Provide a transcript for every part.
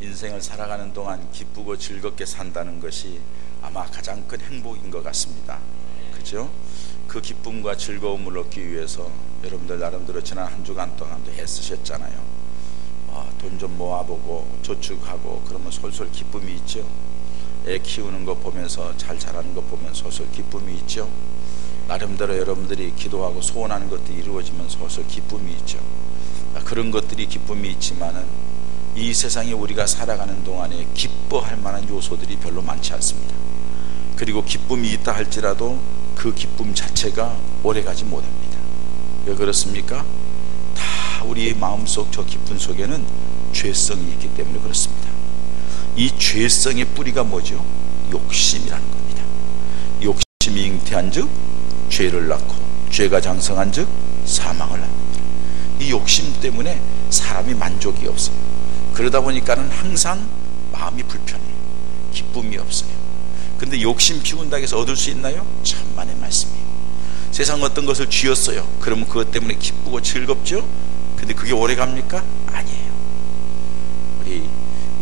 인생을 살아가는 동안 기쁘고 즐겁게 산다는 것이 아마 가장 큰 행복인 것 같습니다. 그죠? 그 기쁨과 즐거움을 얻기 위해서 여러분들 나름대로 지난 한 주간 동안도 애쓰셨잖아요. 돈 좀 모아보고 저축하고 그러면 솔솔 기쁨이 있죠. 애 키우는 거 보면서 잘 자라는 거 보면 솔솔 기쁨이 있죠. 나름대로 여러분들이 기도하고 소원하는 것도 이루어지면 솔솔 기쁨이 있죠. 그런 것들이 기쁨이 있지만은 이 세상에 우리가 살아가는 동안에 기뻐할 만한 요소들이 별로 많지 않습니다. 그리고 기쁨이 있다 할지라도 그 기쁨 자체가 오래가지 못합니다. 왜 그렇습니까? 다 우리 마음속 저 기쁨 속에는 죄성이 있기 때문에 그렇습니다. 이 죄성의 뿌리가 뭐죠? 욕심이라는 겁니다. 욕심이 잉태한 즉 죄를 낳고 죄가 장성한 즉 사망을 낳습니다. 이 욕심 때문에 사람이 만족이 없어요. 그러다 보니까는 항상 마음이 불편해요. 기쁨이 없어요. 근데 욕심 피운다고 해서 얻을 수 있나요? 천만의 말씀이에요. 세상 어떤 것을 쥐었어요. 그러면 그것 때문에 기쁘고 즐겁죠? 근데 그게 오래 갑니까? 아니에요. 우리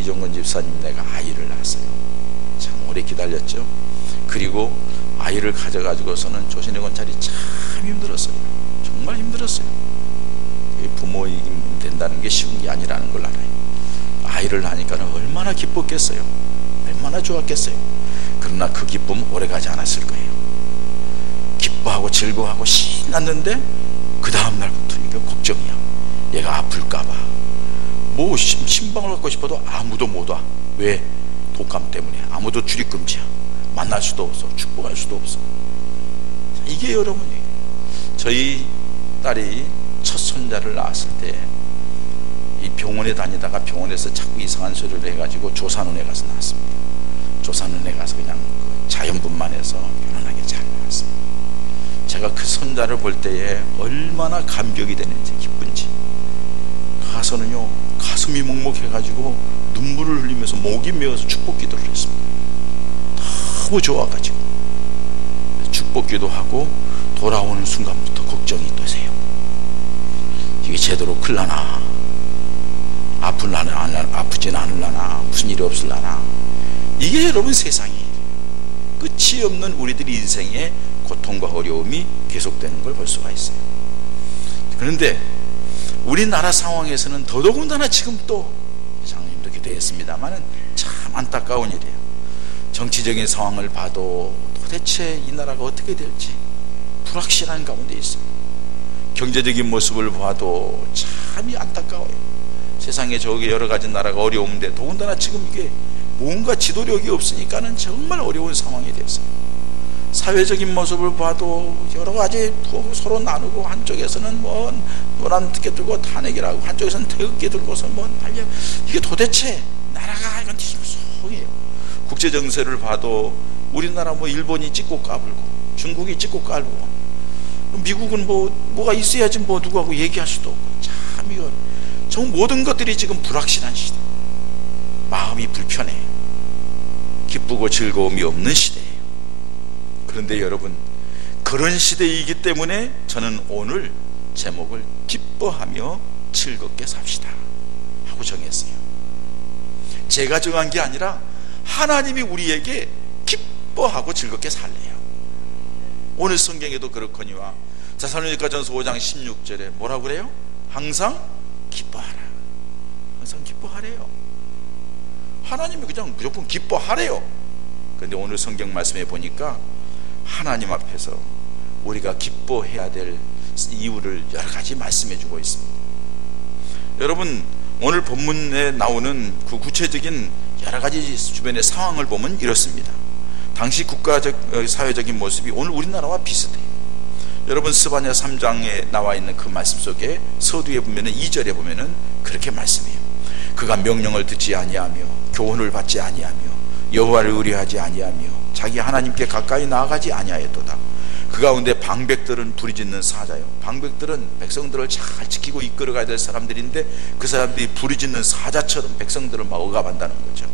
이종건 집사님 내가 아이를 낳았어요. 참 오래 기다렸죠. 그리고 아이를 가져가지고서는 조신의 권찰이 참 힘들었어요. 정말 힘들었어요. 부모이 된다는 게 쉬운 게 아니라는 걸 알아요. 아이를 낳으니까 얼마나 기뻤겠어요. 얼마나 좋았겠어요. 그러나 그 기쁨은 오래가지 않았을 거예요. 기뻐하고 즐거워하고 신났는데 그 다음날부터 이거 걱정이야. 얘가 아플까봐. 뭐 신방을 갖고 싶어도 아무도 못 와. 왜? 독감 때문에. 아무도 출입금지야. 만날 수도 없어. 축복할 수도 없어. 이게 여러분이 저희 딸이 첫 손자를 낳았을 때 이 병원에 다니다가 병원에서 자꾸 이상한 소리를 해가지고 조산원에 가서 낳았습니다. 조산원에 가서 그냥 자연분만 해서 편안하게 잘 낳았습니다. 제가 그 손자를 볼 때에 얼마나 감격이 되는지 기쁜지 가서는요 가슴이 먹먹해가지고 눈물을 흘리면서 목이 메어서 축복기도를 했습니다. 너무 좋아가지고 축복기도 하고 돌아오는 순간부터 걱정이 되세요. 이게 제대로 클라나 아플라나 아프진 않을라나 무슨 일이 없을라나. 이게 여러분 세상이 끝이 없는 우리들의 인생의 고통과 어려움이 계속되는 걸 볼 수가 있어요. 그런데 우리나라 상황에서는 더더군다나 지금 또 장로님도 기도했습니다만은 참 안타까운 일이에요. 정치적인 상황을 봐도 도대체 이 나라가 어떻게 될지 불확실한 가운데 있어요. 경제적인 모습을 봐도 참이 안타까워요. 세상에 저기 여러 가지 나라가 어려운데 더군다나 지금 이게 뭔가 지도력이 없으니까는 정말 어려운 상황이 됐어요. 사회적인 모습을 봐도 여러 가지 서로 나누고 한쪽에서는 뭐 노란게 들고 탄핵이라고 한쪽에서는 태극기 들고서 뭐 달려. 이게 도대체 나라가 이건 무서워요. 국제 정세를 봐도 우리나라 뭐 일본이 찍고 까불고 중국이 찍고 까불고 미국은 뭐가 있어야지 뭐 누구하고 얘기할 수도 없고 참 이거 저 모든 것들이 지금 불확실한 시대. 마음이 불편해. 기쁘고 즐거움이 없는 시대예요. 그런데 여러분 그런 시대이기 때문에 저는 오늘 제목을 기뻐하며 즐겁게 삽시다 하고 정했어요. 제가 정한 게 아니라 하나님이 우리에게 기뻐하고 즐겁게 살래요. 오늘 성경에도 그렇거니와 데살로니가전서 5장 16절에 뭐라고 그래요? 항상 기뻐하라. 항상 기뻐하래요. 하나님이 그냥 무조건 기뻐하래요. 그런데 오늘 성경 말씀에 보니까 하나님 앞에서 우리가 기뻐해야 될 이유를 여러 가지 말씀해 주고 있습니다. 여러분 오늘 본문에 나오는 그 구체적인 여러 가지 주변의 상황을 보면 이렇습니다. 당시 국가적 사회적인 모습이 오늘 우리나라와 비슷해요. 여러분 스바냐 3장에 나와 있는 그 말씀 속에 서두에 보면은 2절에 보면은 그렇게 말씀해요. 그가 명령을 듣지 아니하며 교훈을 받지 아니하며 여호와를 의뢰하지 아니하며 자기 하나님께 가까이 나아가지 아니하였도다. 그 가운데 방백들은 부르짖는 사자요. 방백들은 백성들을 잘 지키고 이끌어가야 될 사람들인데 그 사람들이 부르짖는 사자처럼 백성들을 막 억압한다는 거죠.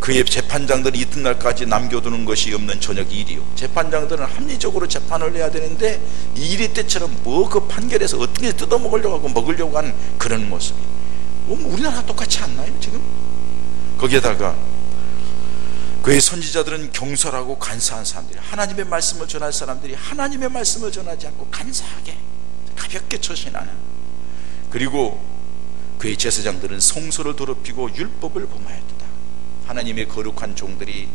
그의 재판장들이 이튿날까지 남겨두는 것이 없는 저녁 일이요. 재판장들은 합리적으로 재판을 해야 되는데 이리 때처럼 뭐 그 판결에서 어떻게 뜯어먹으려고 하고 먹으려고 하는 그런 모습이 우리나라가 똑같지 않나요 지금? 거기에다가 그의 선지자들은 경솔하고 간사한 사람들이, 하나님의 말씀을 전할 사람들이 하나님의 말씀을 전하지 않고 간사하게 가볍게 처신하는, 그리고 그의 제사장들은 성소를 더럽히고 율법을 범하였도다. 하나님의 거룩한 종들이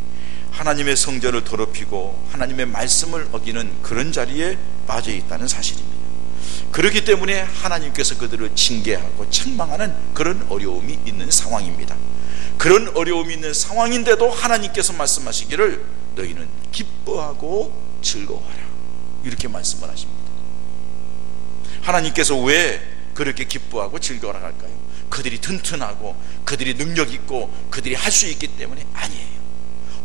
하나님의 성전을 더럽히고 하나님의 말씀을 어기는 그런 자리에 빠져 있다는 사실입니다. 그렇기 때문에 하나님께서 그들을 징계하고 책망하는 그런 어려움이 있는 상황입니다. 그런 어려움이 있는 상황인데도 하나님께서 말씀하시기를 너희는 기뻐하고 즐거워하라, 이렇게 말씀을 하십니다. 하나님께서 왜 그렇게 기뻐하고 즐거워하라 할까요? 그들이 튼튼하고 그들이 능력 있고 그들이 할 수 있기 때문에 아니에요.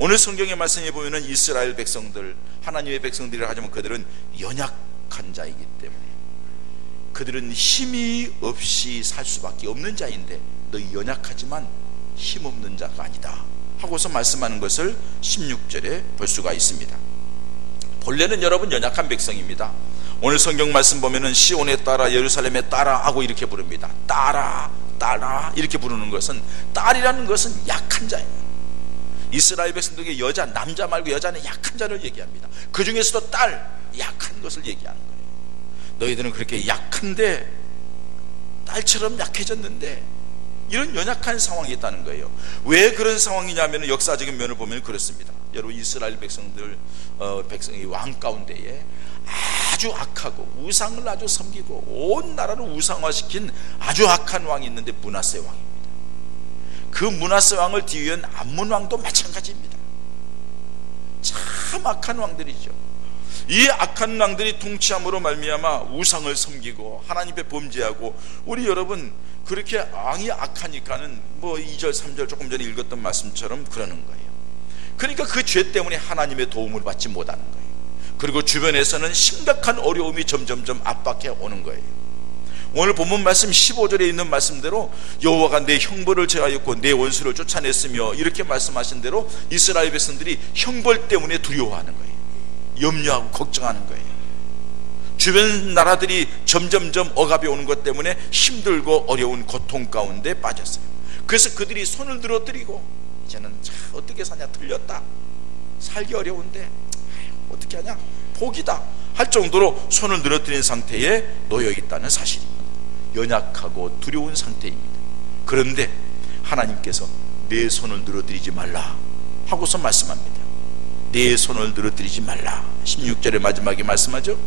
오늘 성경의 말씀에 보면은 이스라엘 백성들, 하나님의 백성들이라 하지만 그들은 연약한 자이기 때문에, 그들은 힘이 없이 살 수밖에 없는 자인데 너희 연약하지만 힘없는 자가 아니다 하고서 말씀하는 것을 16절에 볼 수가 있습니다. 본래는 여러분 연약한 백성입니다. 오늘 성경 말씀 보면은 시온에 따라 예루살렘에 따라 하고 이렇게 부릅니다. 따라 따라 이렇게 부르는 것은, 딸이라는 것은 약한 자예요. 이스라엘 백성들에게 여자, 남자 말고 여자는 약한 자를 얘기합니다. 그 중에서도 딸, 약한 것을 얘기하는 거예요. 너희들은 그렇게 약한데, 딸처럼 약해졌는데 이런 연약한 상황이 있다는 거예요. 왜 그런 상황이냐면 역사적인 면을 보면 그렇습니다. 여러분 이스라엘 백성들, 백성이 왕 가운데에 아주 악하고 우상을 아주 섬기고 온 나라를 우상화시킨 아주 악한 왕이 있는데 므낫세 왕입니다. 그 므낫세 왕을 뒤이은 암몬 왕도 마찬가지입니다. 참 악한 왕들이죠. 이 악한 왕들이 통치함으로 말미암아 우상을 섬기고 하나님께 범죄하고, 우리 여러분 그렇게 왕이 악하니까는 뭐 2절 3절 조금 전에 읽었던 말씀처럼 그러는 거예요. 그러니까 그 죄 때문에 하나님의 도움을 받지 못하는 거예요. 그리고 주변에서는 심각한 어려움이 점점점 압박해 오는 거예요. 오늘 본문 말씀 15절에 있는 말씀대로 여호와가 내 형벌을 제하였고 내 원수를 쫓아냈으며, 이렇게 말씀하신 대로 이스라엘 백성들이 형벌 때문에 두려워하는 거예요. 염려하고 걱정하는 거예요. 주변 나라들이 점점점 억압이 오는 것 때문에 힘들고 어려운 고통 가운데 빠졌어요. 그래서 그들이 손을 들어드리고 이제는 어떻게 사냐, 틀렸다, 살기 어려운데 어떻게 하냐, 포기다 할 정도로 손을 늘어뜨린 상태에 놓여 있다는 사실입니다. 연약하고 두려운 상태입니다. 그런데 하나님께서 내 손을 늘어뜨리지 말라 하고서 말씀합니다. 내 손을 늘어뜨리지 말라. 16절의 마지막에 말씀하죠.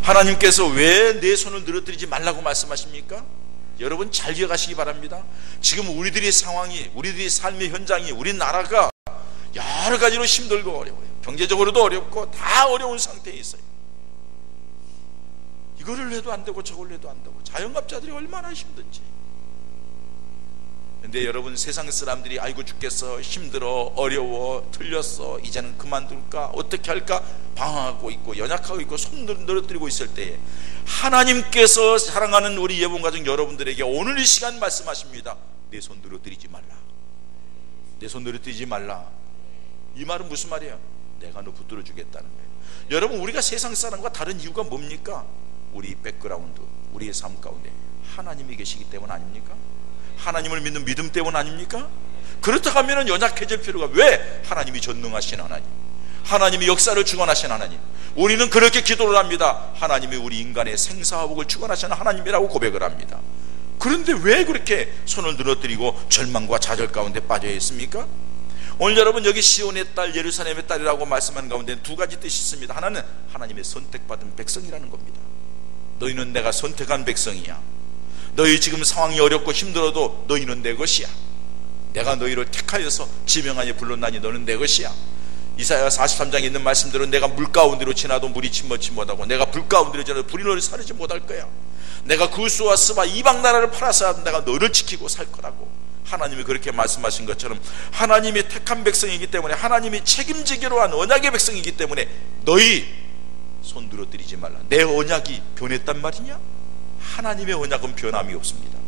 하나님께서 왜 내 손을 늘어뜨리지 말라고 말씀하십니까? 여러분 잘 기억하시기 바랍니다. 지금 우리들의 상황이, 우리들의 삶의 현장이, 우리 나라가 여러 가지로 힘들고 어려워요. 경제적으로도 어렵고 다 어려운 상태에 있어요. 이거를 해도 안 되고 저걸 해도 안 되고, 자영업자들이 얼마나 힘든지. 근데 여러분 세상 사람들이 아이고 죽겠어, 힘들어, 어려워, 틀렸어, 이제는 그만둘까, 어떻게 할까 방황하고 있고 연약하고 있고 손 늘어뜨리고 있을 때에 하나님께서 사랑하는 우리 예봉가족 여러분들에게 오늘 이 시간 말씀하십니다. 내 손 늘어뜨리지 말라. 내 손 늘어뜨리지 말라. 이 말은 무슨 말이에요? 내가 너 붙들어 주겠다는 거예요. 여러분 우리가 세상 사람과 다른 이유가 뭡니까? 우리 백그라운드, 우리의 삶 가운데 하나님이 계시기 때문 아닙니까? 하나님을 믿는 믿음 때문 아닙니까? 그렇다고 하면 연약해질 필요가, 왜? 하나님이 전능하신 하나님, 하나님이 역사를 주관하신 하나님, 우리는 그렇게 기도를 합니다. 하나님이 우리 인간의 생사화복을 주관하시는 하나님이라고 고백을 합니다. 그런데 왜 그렇게 손을 늘어뜨리고 절망과 좌절 가운데 빠져 있습니까? 오늘 여러분 여기 시온의 딸, 예루살렘의 딸이라고 말씀하는 가운데 두 가지 뜻이 있습니다. 하나는 하나님의 선택받은 백성이라는 겁니다. 너희는 내가 선택한 백성이야. 너희 지금 상황이 어렵고 힘들어도 너희는 내 것이야. 내가 너희를 택하여서 지명하여 불렀나니 너는 내 것이야. 이사야 43장에 있는 말씀대로 내가 물 가운데로 지나도 물이 침몰치 못하고 내가 불 가운데로 지나도 불이 너를 사르지 못할 거야. 내가 구스와 스바 이방 나라를 팔아서 내가 너를 지키고 살 거라고. 하나님이 그렇게 말씀하신 것처럼 하나님이 택한 백성이기 때문에, 하나님이 책임지기로 한 언약의 백성이기 때문에 너희 손 늘어뜨리지 말라. 내 언약이 변했단 말이냐? 하나님의 언약은 변함이 없습니다.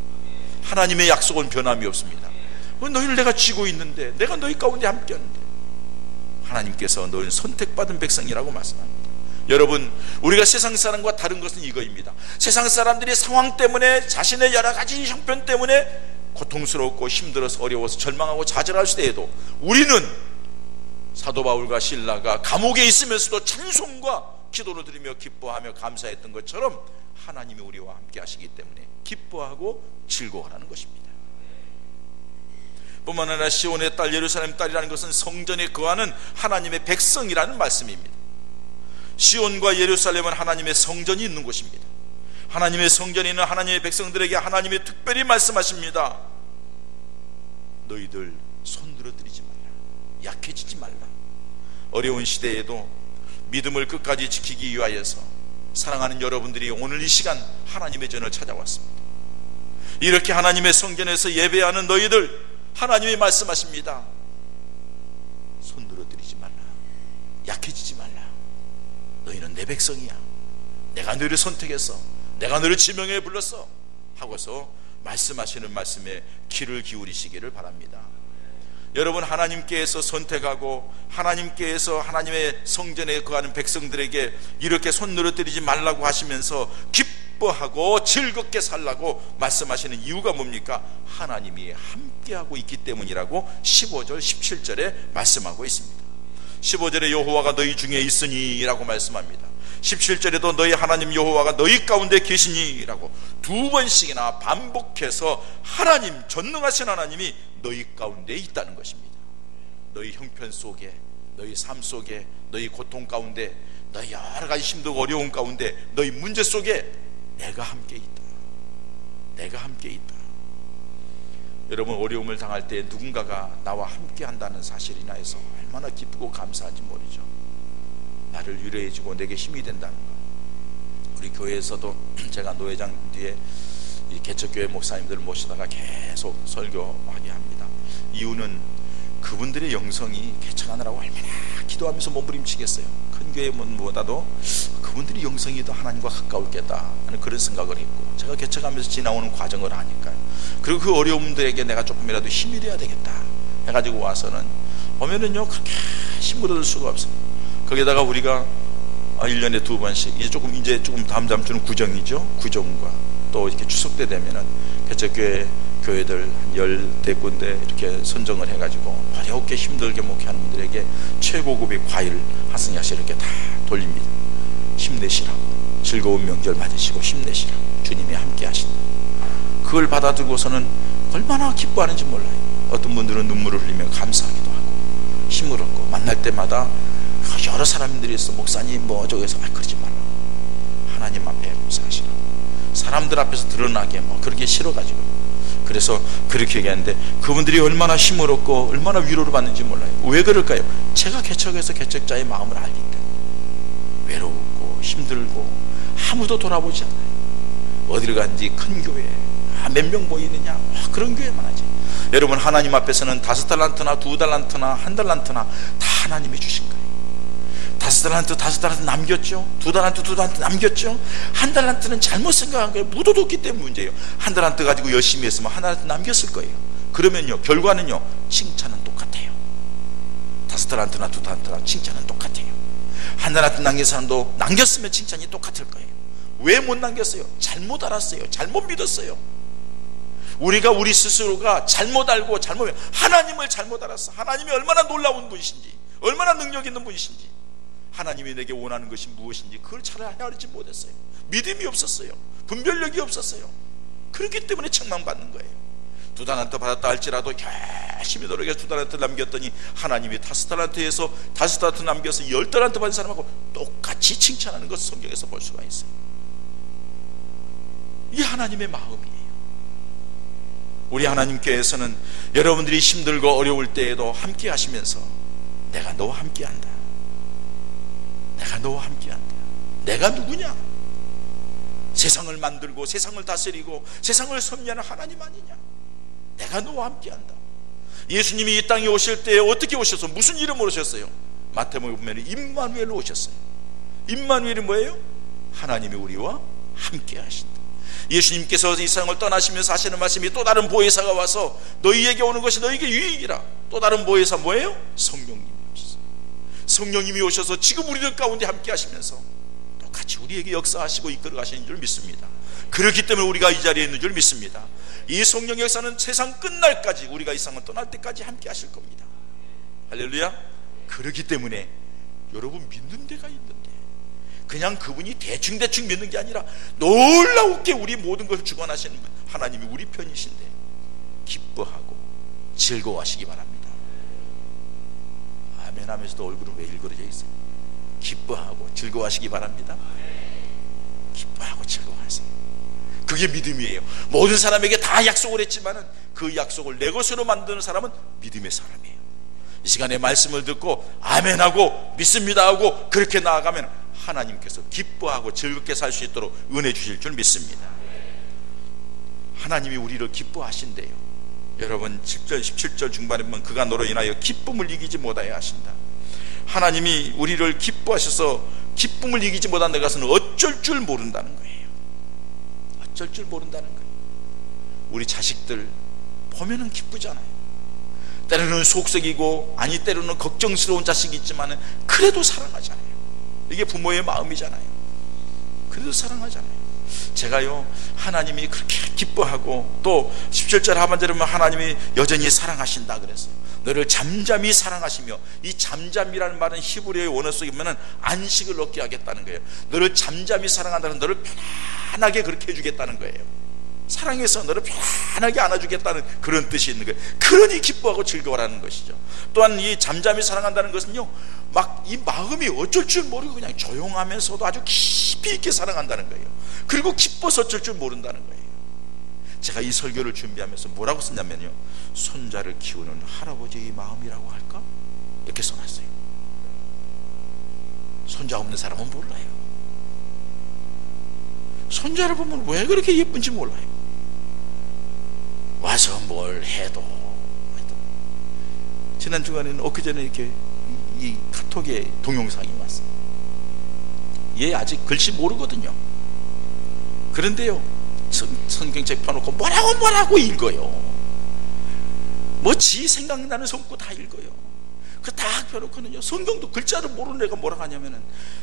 하나님의 약속은 변함이 없습니다. 너희를 내가 쥐고 있는데, 내가 너희 가운데 함께하는데, 하나님께서 너희는 선택받은 백성이라고 말씀합니다. 여러분 우리가 세상 사람과 다른 것은 이거입니다. 세상 사람들이 상황 때문에, 자신의 여러 가지 형편 때문에 고통스럽고 힘들어서 어려워서 절망하고 좌절할 때에도 우리는 사도 바울과 실라가 감옥에 있으면서도 찬송과 기도를 드리며 기뻐하며 감사했던 것처럼 하나님이 우리와 함께 하시기 때문에 기뻐하고 즐거워하라는 것입니다. 뿐만 아니라 시온의 딸 예루살렘 딸이라는 것은 성전에 거하는 하나님의 백성이라는 말씀입니다. 시온과 예루살렘은 하나님의 성전이 있는 곳입니다. 하나님의 성전에 있는 하나님의 백성들에게 하나님이 특별히 말씀하십니다. 너희들 손들어들이지 말라. 약해지지 말라. 어려운 시대에도 믿음을 끝까지 지키기 위하여서 사랑하는 여러분들이 오늘 이 시간 하나님의 전을 찾아왔습니다. 이렇게 하나님의 성전에서 예배하는 너희들, 하나님이 말씀하십니다. 손들어들이지 말라. 약해지지 말라. 너희는 내 백성이야. 내가 너희를 선택했어. 내가 너희를 지명해 불렀어. 하고서 말씀하시는 말씀에 귀를 기울이시기를 바랍니다. 여러분, 하나님께서 선택하고 하나님께서 하나님의 성전에 거하는 백성들에게 이렇게 손 늘어뜨리지 말라고 하시면서 기뻐하고 즐겁게 살라고 말씀하시는 이유가 뭡니까? 하나님이 함께하고 있기 때문이라고 15절 17절에 말씀하고 있습니다. 15절에 여호와가 너희 중에 있으니 라고 말씀합니다. 17절에도 너희 하나님 여호와가 너희 가운데 계시니 라고 두 번씩이나 반복해서 하나님, 전능하신 하나님이 너희 가운데 있다는 것입니다. 너희 형편 속에, 너희 삶 속에, 너희 고통 가운데, 너희 여러 가지 힘들고 어려운 가운데, 너희 문제 속에 내가 함께 있다. 내가 함께 있다. 여러분, 어려움을 당할 때 누군가가 나와 함께 한다는 사실이 인하여서 얼마나 기쁘고 감사한지 모르죠. 나를 위로해주고 내게 힘이 된다는 것. 우리 교회에서도 제가 노회장 뒤에 이 개척교회 목사님들을 모시다가 계속 설교하게 합니다. 이유는 그분들의 영성이 개척하느라고 얼마나 기도하면서 몸부림치겠어요. 큰 교회보다도 그분들이 영성이 더 하나님과 가까울겠다 하는 그런 생각을 했고, 제가 개척하면서 지나오는 과정을 하니까요. 그리고 그 어려움들에게 내가 조금이라도 힘이 돼야 되겠다 해가지고 와서는 보면은요, 그렇게 힘을 얻을 수가 없어요. 거기다가 우리가 1년에 2번씩 이제 조금 다음 주는 구정이죠. 구정과 또 이렇게 추석 때 되면은 개척교회 교회들 한 10군데 이렇게 선정을 해가지고 어렵게 힘들게 목회하는 분들에게 최고급의 과일 한 승야씩 이렇게 다 돌립니다. 힘내시라고, 즐거운 명절 맞으시고 힘내시라고, 주님이 함께 하신다. 그걸 받아들고서는 얼마나 기뻐하는지 몰라요. 어떤 분들은 눈물을 흘리며 감사하기도 하고 힘을 얻고, 만날 때마다 여러 사람들이 있어. 목사님 뭐 저기서 그러지 말라. 하나님 앞에 감사하시라고. 사람들 앞에서 드러나게 뭐 그렇게 싫어가지고. 그래서 그렇게 얘기하는데 그분들이 얼마나 힘을 얻고 얼마나 위로를 받는지 몰라요. 왜 그럴까요? 제가 개척해서 개척자의 마음을 알기 때문에. 외롭고 힘들고 아무도 돌아보지 않아요. 어디를 간지 큰 교회 몇 명 모이느냐, 그런 교회만 하지. 여러분, 하나님 앞에서는 5달란트나 2달란트나 1달란트나 다 하나님이 주신 거예요. 5달란트 남겼죠. 2달란트 남겼죠. 1달란트는 잘못 생각한 거예요. 묻어뒀기 때문에 문제예요. 1달란트 가지고 열심히 했으면 1달란트 남겼을 거예요. 그러면요, 결과는요, 칭찬은 똑같아요. 5달란트나 2달란트나 칭찬은 똑같아요. 1달란트 남긴 사람도 남겼으면 칭찬이 똑같을 거예요. 왜 못 남겼어요? 잘못 알았어요. 잘못 믿었어요. 우리가 우리 스스로가 잘못 알고 하나님을 잘못 알았어. 하나님이 얼마나 놀라운 분이신지, 얼마나 능력 있는 분이신지, 하나님이 내게 원하는 것이 무엇인지 그걸 잘 헤아리지 못했어요. 믿음이 없었어요. 분별력이 없었어요. 그렇기 때문에 책망받는 거예요. 2달란트 받았다 할지라도 열심히 노력해서 2달란트 남겼더니 하나님이 5달란트에서 5달란트 남겨서 10달란트 받은 사람하고 똑같이 칭찬하는 것을 성경에서 볼 수가 있어요. 이게 하나님의 마음이에요. 우리 하나님께서는 여러분들이 힘들고 어려울 때에도 함께 하시면서 내가 너와 함께 한다. 내가 너와 함께 한다. 내가 누구냐? 세상을 만들고 세상을 다스리고 세상을 섭리하는 하나님 아니냐? 내가 너와 함께 한다. 예수님이 이 땅에 오실 때 어떻게 오셔서 무슨 이름으로 오셨어요? 마태복음에 보면 임마누엘로 오셨어요. 임마누엘이 뭐예요? 하나님이 우리와 함께 하신다. 예수님께서 이 세상을 떠나시면서 하시는 말씀이 또 다른 보혜사가 와서 너희에게 오는 것이 너희에게 유익이라. 또 다른 보혜사 뭐예요? 성령님이 오셨어요. 성령님이 오셔서 지금 우리들 가운데 함께 하시면서 똑같이 우리에게 역사하시고 이끌어 가시는 줄 믿습니다. 그렇기 때문에 우리가 이 자리에 있는 줄 믿습니다. 이 성령 역사는 세상 끝날까지, 우리가 이 세상을 떠날 때까지 함께 하실 겁니다. 할렐루야. 그렇기 때문에 여러분 믿는 데가 있는데, 그냥 그분이 대충 믿는 게 아니라 놀라우게 우리 모든 것을 주관하시는 하나님이 우리 편이신데 기뻐하고 즐거워하시기 바랍니다. 아멘 하면서도 얼굴은 왜 일그러져 있어요? 기뻐하고 즐거워하시기 바랍니다. 기뻐하고 즐거워하세요. 그게 믿음이에요. 모든 사람에게 다 약속을 했지만은 그 약속을 내 것으로 만드는 사람은 믿음의 사람이에요. 이 시간에 말씀을 듣고 아멘하고 믿습니다 하고 그렇게 나아가면 하나님께서 기뻐하고 즐겁게 살 수 있도록 은혜 주실 줄 믿습니다. 하나님이 우리를 기뻐하신대요. 여러분 7절 17절 중반에 보면 그가 너로 인하여 기쁨을 이기지 못하여 하신다. 하나님이 우리를 기뻐하셔서 기쁨을 이기지 못한 데 가서는 어쩔 줄 모른다는 거예요. 어쩔 줄 모른다는 거예요. 우리 자식들 보면은 기쁘잖아요. 때로는 속썩이고, 아니 때로는 걱정스러운 자식이 있지만 그래도 사랑하잖아요. 이게 부모의 마음이잖아요. 그래도 사랑하잖아요. 제가요, 하나님이 그렇게 기뻐하고, 또 17절 하반절에 보면 하나님이 여전히 사랑하신다 그랬어요. 너를 잠잠히 사랑하시며, 이 잠잠이라는 말은 히브리어의 원어 속에 보면 안식을 얻게 하겠다는 거예요. 너를 잠잠히 사랑한다는, 너를 편안하게 그렇게 해주겠다는 거예요. 사랑해서 너를 편안하게 안아주겠다는 그런 뜻이 있는 거예요. 그러니 기뻐하고 즐거워라는 것이죠. 또한 이 잠잠히 사랑한다는 것은요, 막 이 마음이 어쩔 줄 모르고 그냥 조용하면서도 아주 깊이 있게 사랑한다는 거예요. 그리고 기뻐서 어쩔 줄 모른다는 거예요. 제가 이 설교를 준비하면서 뭐라고 썼냐면요, 손자를 키우는 할아버지의 마음이라고 할까? 이렇게 써놨어요. 손자 없는 사람은 몰라요. 손자를 보면 왜 그렇게 예쁜지 몰라요. 와서 뭘 해도. 지난 주간에는 엊그제는 이렇게 이 카톡에 동영상이 왔어요. 얘 아직 글씨 모르거든요. 그런데요, 성경책 펴놓고 뭐라고 읽어요. 뭐 지 생각나는 성구 다 읽어요. 그 딱 펴놓고는요, 성경도 글자를 모르는 애가 뭐라 하냐면은,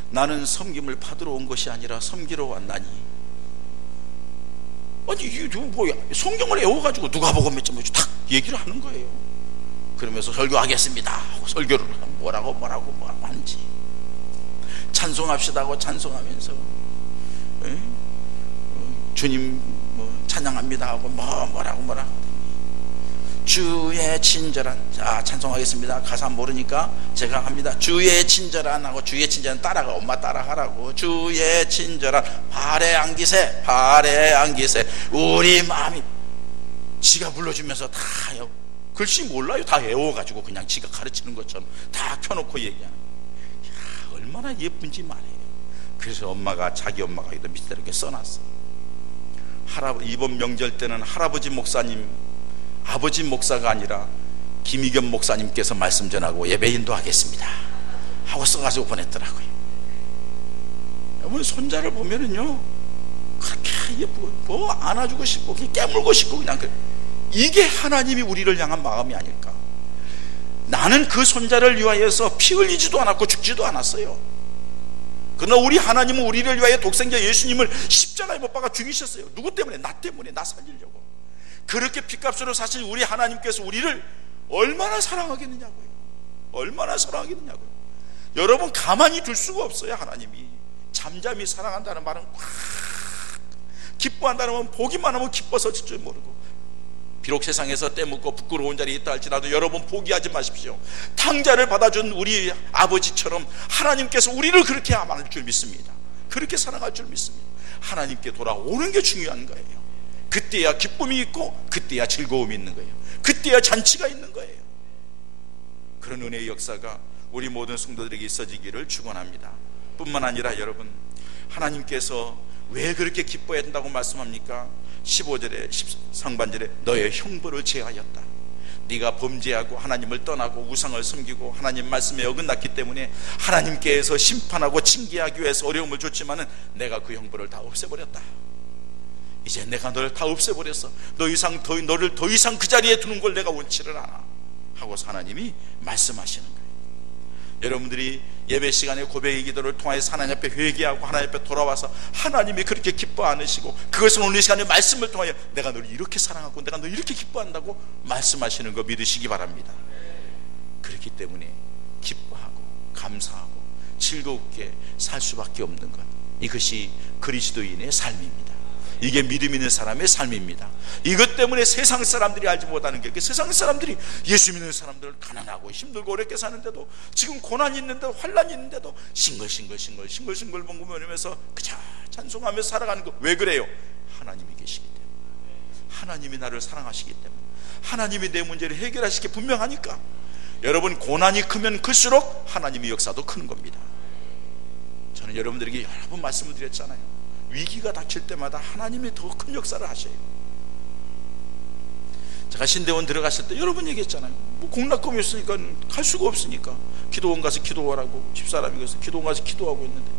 나는 섬김을 받으러 온 것이 아니라 섬기러 왔나니. 아니 이게 뭐야, 성경을 외워가지고 누가복음 몇 점 딱 얘기를 하는 거예요. 그러면서 설교하겠습니다 하고 설교를 뭐라고 하는지, 찬송합시다 하고 찬송하면서 주님 뭐 찬양합니다 하고 뭐라고 주의 친절한, 자 찬송하겠습니다. 가사 모르니까 제가 합니다. 주의 친절한 하고, 주의 친절한 따라가, 엄마 따라하라고. 주의 친절한 발에 안기세, 발에 안기세. 우리 마음이, 지가 불러주면서 다요, 글씨 몰라요. 다 외워가지고 그냥 지가 가르치는 것처럼 다 켜놓고 얘기하는. 야, 얼마나 예쁜지 말이에요. 그래서 엄마가, 자기 엄마가 여기다 밑에 이렇게 써놨어. 이번 명절 때는 할아버지 목사님, 아버지 목사가 아니라 김희겸 목사님께서 말씀 전하고 예배 인도하겠습니다 하고 써가지고 보냈더라고요. 여러분, 손자를 보면은요, 그렇게 예쁘고 뭐 안아주고 싶고 그냥 깨물고 싶고 그냥 그래. 이게 하나님이 우리를 향한 마음이 아닐까. 나는 그 손자를 위하여서 피 흘리지도 않았고 죽지도 않았어요. 그러나 우리 하나님은 우리를 위하여 독생자 예수님을 십자가에 못 박아 죽이셨어요. 누구 때문에? 나 때문에, 나 살리려고. 그렇게 핏값으로 사실 우리 하나님께서 우리를 얼마나 사랑하겠느냐고요. 얼마나 사랑하겠느냐고요. 여러분, 가만히 둘 수가 없어요. 하나님이 잠잠히 사랑한다는 말은 꽉, 기뻐한다는 말은 보기만 하면 기뻐서 어쩔 줄 모르고. 비록 세상에서 때묻고 부끄러운 자리에 있다 할지라도 여러분 포기하지 마십시오. 탕자를 받아준 우리 아버지처럼 하나님께서 우리를 그렇게 아망할 줄 믿습니다. 그렇게 사랑할 줄 믿습니다. 하나님께 돌아오는 게 중요한 거예요. 그때야 기쁨이 있고, 그때야 즐거움이 있는 거예요. 그때야 잔치가 있는 거예요. 그런 은혜의 역사가 우리 모든 성도들에게 있어지기를 축원합니다. 뿐만 아니라 여러분, 하나님께서 왜 그렇게 기뻐해야 된다고 말씀합니까? 15절에 상반절에 너의 형벌을 제하였다. 네가 범죄하고 하나님을 떠나고 우상을 섬기고 하나님 말씀에 어긋났기 때문에 하나님께서 심판하고 징계하기 위해서 어려움을 줬지만은 내가 그 형벌을 다 없애버렸다. 이제 내가 너를 다 없애버렸어. 너를 더 이상 그 자리에 두는 걸 내가 원치를 않아 하고서 하나님이 말씀하시는 거예요. 여러분들이 예배 시간에 고백의 기도를 통하여서 하나님 앞에 회개하고 하나님 앞에 돌아와서 하나님이 그렇게 기뻐 않으시고, 그것을 오늘 이 시간에 말씀을 통하여 내가 너를 이렇게 사랑하고 내가 너를 이렇게 기뻐한다고 말씀하시는 거 믿으시기 바랍니다. 그렇기 때문에 기뻐하고 감사하고 즐겁게 살 수밖에 없는 것, 이것이 그리스도인의 삶입니다. 이게 믿음 있는 사람의 삶입니다. 이것 때문에 세상 사람들이 알지 못하는 게, 세상 사람들이 예수 믿는 사람들 가난하고 힘들고 어렵게 사는데도, 지금 고난이 있는데도 환난이 있는데도 싱글싱글 먹으면서 그저 찬송하며 살아가는 거, 왜 그래요? 하나님이 계시기 때문에, 하나님이 나를 사랑하시기 때문에, 하나님이 내 문제를 해결하시기 분명하니까. 여러분, 고난이 크면 클수록 하나님의 역사도 크는 겁니다. 저는 여러분들에게 여러 번 말씀을 드렸잖아요. 위기가 닥칠 때마다 하나님이 더 큰 역사를 하셔요. 제가 신대원 들어갔을 때 여러 번 얘기했잖아요. 뭐 공락금이 없으니까 갈 수가 없으니까 기도원 가서 기도하라고, 집사람이 가서 기도원 가서 기도하고 있는데,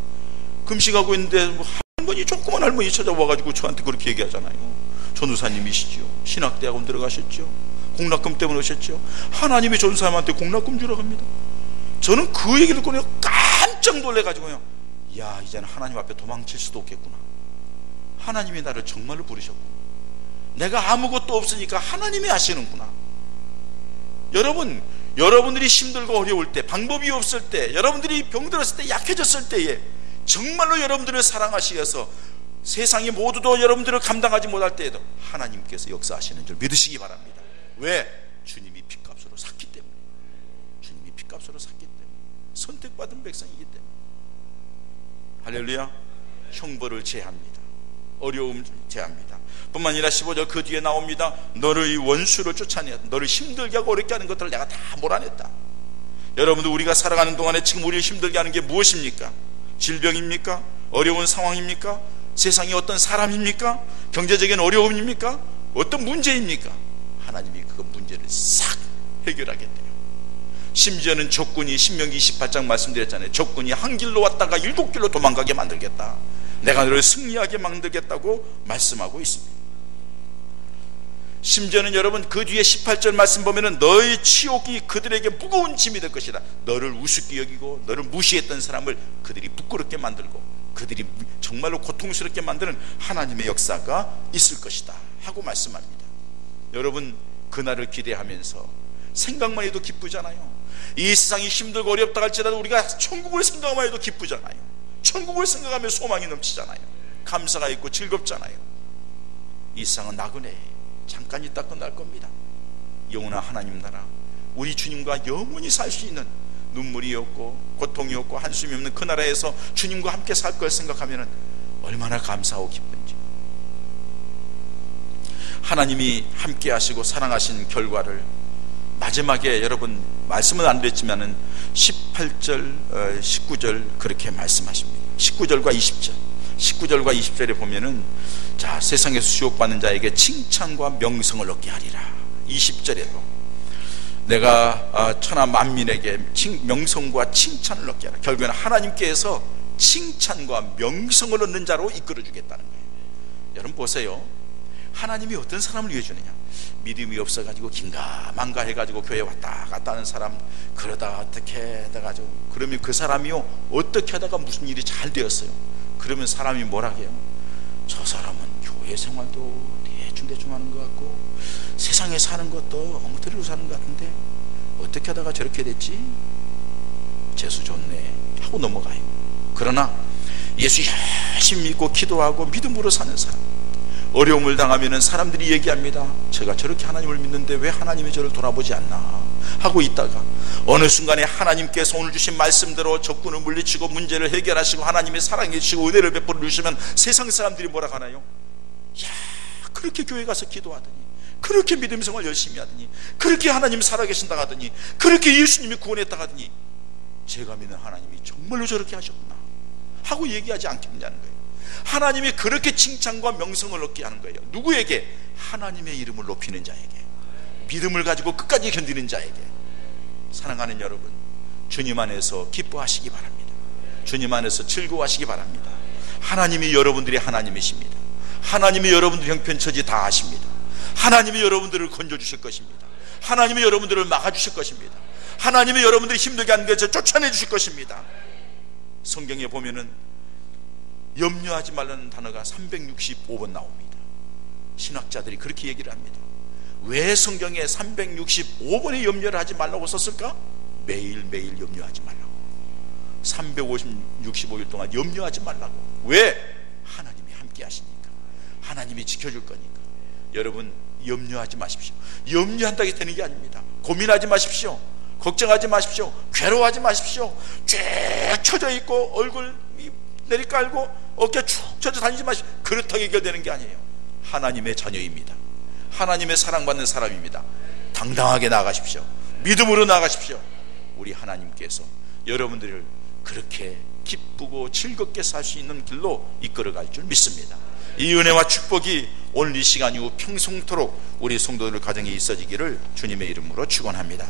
금식하고 있는데 뭐 할머니, 조그만 할머니 찾아와가지고 저한테 그렇게 얘기하잖아요. 전우사님이시죠, 신학대학원 들어가셨죠, 공락금 때문에 오셨죠, 하나님이 전사님한테 공락금 주러 갑니다. 저는 그 얘기를 듣고 깜짝 놀래가지고요, 야, 이제는 하나님 앞에 도망칠 수도 없겠구나. 하나님이 나를 정말로 부르셨구나. 내가 아무것도 없으니까 하나님이 하시는구나. 여러분, 여러분들이 힘들고 어려울 때, 방법이 없을 때, 여러분들이 병들었을 때, 약해졌을 때에 정말로 여러분들을 사랑하시어서 세상이 모두도 여러분들을 감당하지 못할 때에도 하나님께서 역사하시는 줄 믿으시기 바랍니다. 왜? 주님이 핏값으로 샀기 때문에. 주님이 핏값으로 샀기 때문에. 선택받은 백성이기 때문에. 할렐루야. 형벌을 제합니다. 어려움 제합니다. 뿐만 아니라 15절 그 뒤에 나옵니다. 너를 이 원수를 쫓아내, 너를 힘들게 하고 어렵게 하는 것들을 내가 다 몰아냈다. 여러분들, 우리가 살아가는 동안에 지금 우리를 힘들게 하는 게 무엇입니까? 질병입니까? 어려운 상황입니까? 세상이 어떤 사람입니까? 경제적인 어려움입니까? 어떤 문제입니까? 하나님이 그 문제를 싹 해결하겠대요. 심지어는 적군이, 신명기 28장 말씀드렸잖아요. 적군이 한 길로 왔다가 7길로 도망가게 만들겠다. 내가 너를 승리하게 만들겠다고 말씀하고 있습니다. 심지어는 여러분, 그 뒤에 18절 말씀 보면은 너의 치욕이 그들에게 무거운 짐이 될 것이다. 너를 우습게 여기고 너를 무시했던 사람을 그들이 부끄럽게 만들고 그들이 정말로 고통스럽게 만드는 하나님의 역사가 있을 것이다 하고 말씀합니다. 여러분, 그날을 기대하면서 생각만 해도 기쁘잖아요. 이 세상이 힘들고 어렵다 할지라도 우리가 천국을 생각만 해도 기쁘잖아요. 천국을 생각하면 소망이 넘치잖아요. 감사가 있고 즐겁잖아요. 이 세상은 나그네, 잠깐 있다 끝날 겁니다. 영원한 하나님 나라, 우리 주님과 영원히 살 수 있는, 눈물이 없고 고통이 없고 한숨이 없는 그 나라에서 주님과 함께 살 걸 생각하면 얼마나 감사하고 기쁜지. 하나님이 함께 하시고 사랑하신 결과를 마지막에, 여러분 말씀은 안 드렸지만은 18절, 19절 그렇게 말씀하십니다. 19절과 20절, 19절과 20절에 보면은, 자, 세상에서 수욕받는 자에게 칭찬과 명성을 얻게 하리라. 20절에도 내가 천하 만민에게 명성과 칭찬을 얻게 하라. 결국에는 하나님께서 칭찬과 명성을 얻는 자로 이끌어 주겠다는 거예요. 여러분 보세요. 하나님이 어떤 사람을 위해 주느냐? 믿음이 없어가지고 긴가만가 해가지고 교회 왔다 갔다 하는 사람, 그러다 어떻게 해가지고, 그러면 그 사람이요 어떻게 하다가 무슨 일이 잘 되었어요. 그러면 사람이 뭐라 해요? 저 사람은 교회 생활도 대충 하는 것 같고 세상에 사는 것도 엉터리로 사는 것 같은데 어떻게 하다가 저렇게 됐지? 재수 좋네 하고 넘어가요. 그러나 예수 열심히 믿고 기도하고 믿음으로 사는 사람, 어려움을 당하면 사람들이 얘기합니다. 제가 저렇게 하나님을 믿는데 왜 하나님이 저를 돌아보지 않나 하고 있다가 어느 순간에 하나님께서 오늘 주신 말씀대로 적군을 물리치고 문제를 해결하시고 하나님의 사랑해 주시고 은혜를 베풀어 주시면 세상 사람들이 뭐라 하나요? 야, 그렇게 교회 가서 기도하더니, 그렇게 믿음 생활 열심히 하더니, 그렇게 하나님 살아계신다 하더니, 그렇게 예수님이 구원했다 하더니 제가 믿는 하나님이 정말로 저렇게 하셨구나 하고 얘기하지 않겠냐는 거예요. 하나님이 그렇게 칭찬과 명성을 얻게 하는 거예요. 누구에게? 하나님의 이름을 높이는 자에게, 믿음을 가지고 끝까지 견디는 자에게. 사랑하는 여러분, 주님 안에서 기뻐하시기 바랍니다. 주님 안에서 즐거워하시기 바랍니다. 하나님이 여러분들의 하나님이십니다. 하나님이 여러분들 형편처지 다 아십니다. 하나님이 여러분들을 건져주실 것입니다. 하나님이 여러분들을 막아주실 것입니다. 하나님이 여러분들이 힘들게 하는 것을 쫓아내 주실 것입니다. 성경에 보면은 염려하지 말라는 단어가 365번 나옵니다. 신학자들이 그렇게 얘기를 합니다. 왜 성경에 365번의 염려를 하지 말라고 썼을까? 매일매일 염려하지 말라고. 365일 동안 염려하지 말라고. 왜? 하나님이 함께 하시니까, 하나님이 지켜줄 거니까. 여러분, 염려하지 마십시오. 염려한다고 되는 게 아닙니다. 고민하지 마십시오. 걱정하지 마십시오. 괴로워하지 마십시오. 쭉 처져 있고 얼굴 내리깔고 어깨 축 처져 다니지 마십시오. 그렇다고 해결되는 게 아니에요. 하나님의 자녀입니다. 하나님의 사랑받는 사람입니다. 당당하게 나아가십시오. 믿음으로 나아가십시오. 우리 하나님께서 여러분들을 그렇게 기쁘고 즐겁게 살 수 있는 길로 이끌어갈 줄 믿습니다. 이 은혜와 축복이 오늘 이 시간 이후 평생토록 우리 성도들 가정에 있어지기를 주님의 이름으로 축원합니다.